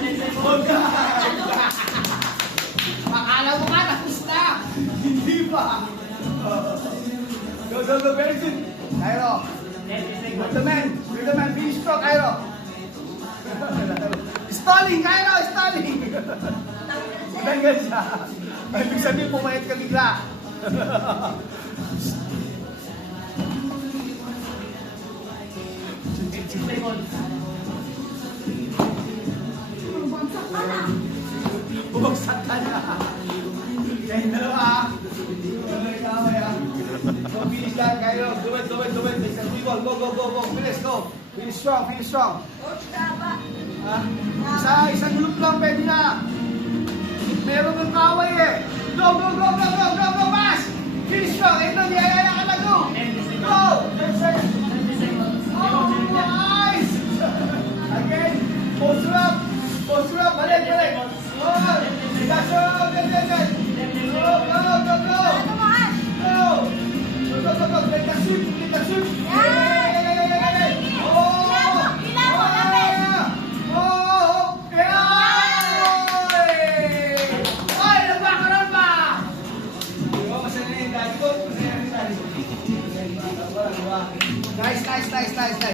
Huwag ka. Akala mo ka, tapos na. Hindi pa. Go, go, go, very good. Cairo. You're the man. You're the man. Finish strong, Cairo. Stalling, Cairo, stalling. Tanggal siya. Ibig sabihin, pumayat ka bigla. Bumagsak ka na. Kaya dalawa. Go, finish that, Cairo. Do it, do it, do it. Go, go, go, go, go. Finish, go. Finish strong, finish strong. Isang group lang, pwede na. Meron ng kaway eh. Go, go, go, go, go, go, go, pass! Finish strong. Ito, niyayaya ka na, go! Go!